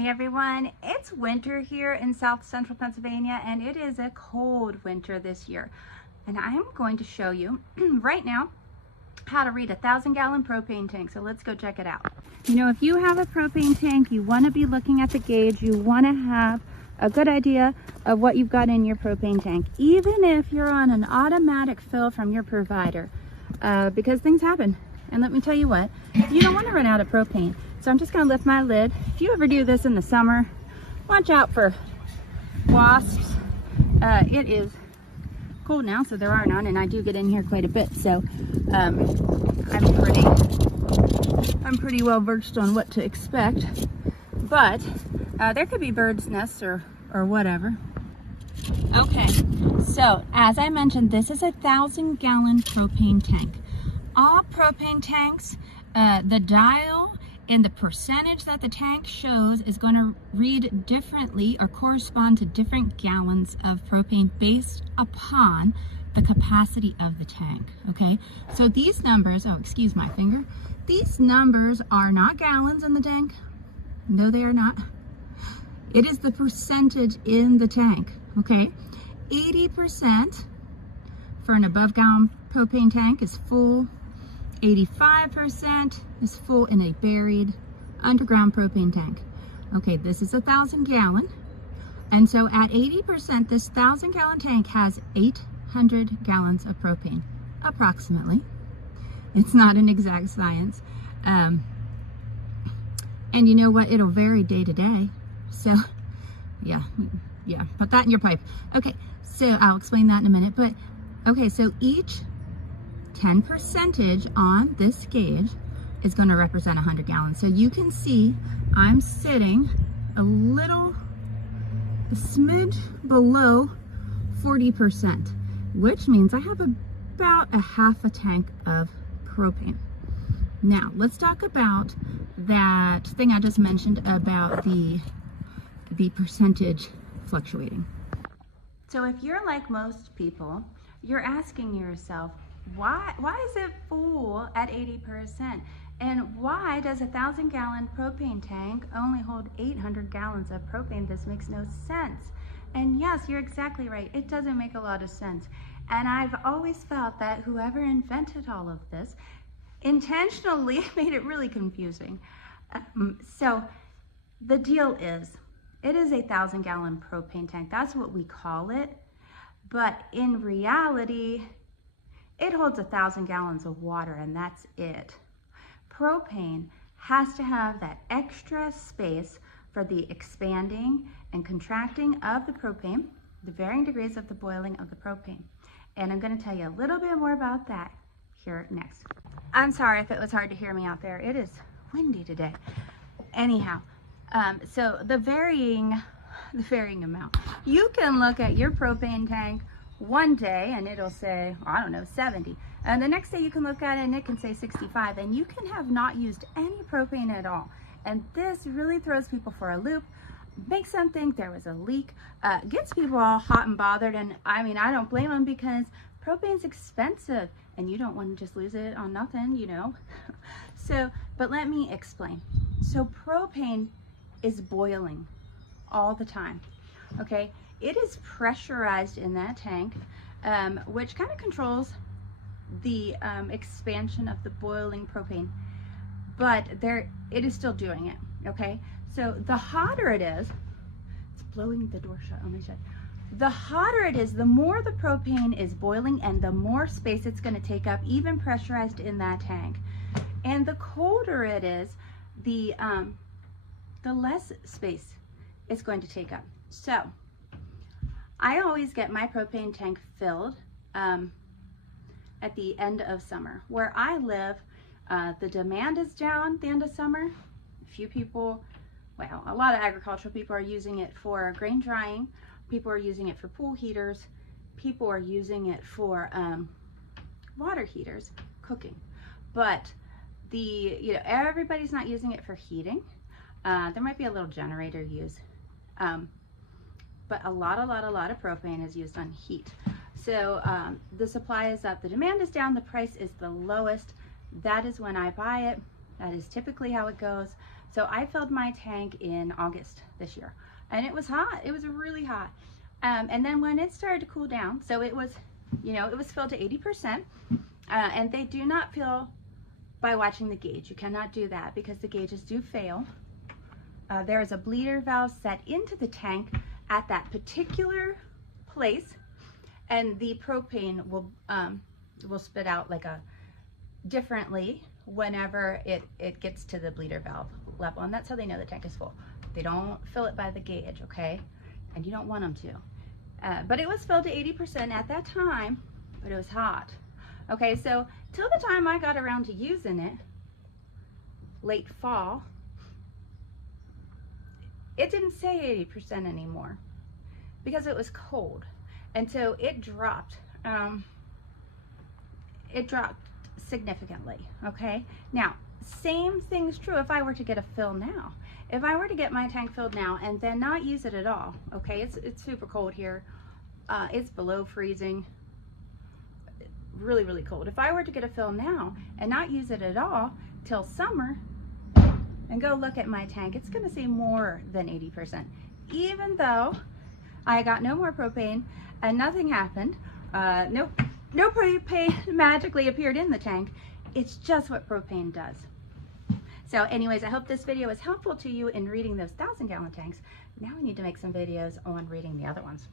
Hey everyone, it's winter here in South Central Pennsylvania, and it is a cold winter this year. And I'm going to show you right now how to read a 1,000-gallon propane tank. So let's go check it out. You know, if you have a propane tank, you want to be looking at the gauge. You want to have a good idea of what you've got in your propane tank, even if you're on an automatic fill from your provider, because things happen. And let me tell you what, you don't want to run out of propane. So I'm just going to lift my lid. If you ever do this in the summer, watch out for wasps. It is cold now, so there are none, and I do get in here quite a bit. So I'm pretty well versed on what to expect. But there could be birds' nests or whatever. Okay, so as I mentioned, this is a 1,000-gallon propane tank. All propane tanks, the dial and the percentage that the tank shows is going to read differently or correspond to different gallons of propane based upon the capacity of the tank. Okay, so these numbers, oh, excuse my finger, these numbers are not gallons in the tank. No, they are not. It is the percentage in the tank. Okay, 80% for an above gallon propane tank is full. 85% is full in a buried underground propane tank. Okay, this is a 1,000-gallon. And so at 80%, this 1,000-gallon tank has 800 gallons of propane, approximately. It's not an exact science. And you know what? It'll vary day to day. So, yeah, put that in your pipe. Okay, so I'll explain that in a minute. But, okay, so each 10% on this gauge is going to represent 100 gallons. So you can see I'm sitting a smidge below 40%, which means I have about a half a tank of propane. Now let's talk about that thing I just mentioned about the percentage fluctuating. So if you're like most people, you're asking yourself, why is it full at 80%? And why does a 1,000-gallon propane tank only hold 800 gallons of propane? This makes no sense. And yes, you're exactly right. It doesn't make a lot of sense. And I've always felt that whoever invented all of this intentionally made it really confusing. So the deal is, it is a 1,000-gallon propane tank. That's what we call it. But in reality, it holds 1,000 gallons of water, and that's it. Propane has to have that extra space for the expanding and contracting of the propane, the varying degrees of the boiling of the propane. And I'm going to tell you a little bit more about that here next. I'm sorry if it was hard to hear me out there. It is windy today. Anyhow, so the varying amount. You can look at your propane tank one day and it'll say, I don't know, 70. And the next day you can look at it and it can say 65. And you can have not used any propane at all. And this really throws people for a loop, makes them think there was a leak, gets people all hot and bothered. And I mean, I don't blame them, because propane's expensive and you don't want to just lose it on nothing, you know. So, but let me explain. So propane is boiling all the time, okay? It is pressurized in that tank, which kind of controls the expansion of the boiling propane, but it is still doing it, okay? So the hotter it is, it's blowing the door shut on my shed. The hotter it is, the more the propane is boiling and the more space it's going to take up, even pressurized in that tank. And the colder it is, the less space it's going to take up. So I always get my propane tank filled at the end of summer. Where I live, the demand is down at the end of summer. Few people, well, a lot of agricultural people are using it for grain drying. People are using it for pool heaters. People are using it for water heaters, cooking. But everybody's not using it for heating. There might be a little generator used. But a lot of propane is used on heat. So the supply is up, the demand is down, the price is the lowest. That is when I buy it. That is typically how it goes. So I filled my tank in August this year, and it was hot. It was really hot. And then when it started to cool down, so it was, you know, it was filled to 80%, and they do not fill by watching the gauge. You cannot do that because the gauges do fail. There is a bleeder valve set into the tank at that particular place, and the propane will spit out like a differently whenever it gets to the bleeder valve level, and that's how they know the tank is full. They don't fill it by the gauge, okay? And you don't want them to. But it was filled to 80% at that time, but it was hot. Okay, so till the time I got around to using it, late fall, it didn't say 80% anymore because it was cold. And so it dropped. It dropped significantly, okay? Now, same thing's true if I were to get a fill now. If I were to get my tank filled now and then not use it at all, okay, it's super cold here. It's below freezing, really, really cold. If I were to get a fill now and not use it at all till summer and go look at my tank, it's gonna say more than 80%. Even though I got no more propane and nothing happened, no propane magically appeared in the tank. It's just what propane does. So anyways, I hope this video was helpful to you in reading those 1,000-gallon tanks. Now I need to make some videos on reading the other ones.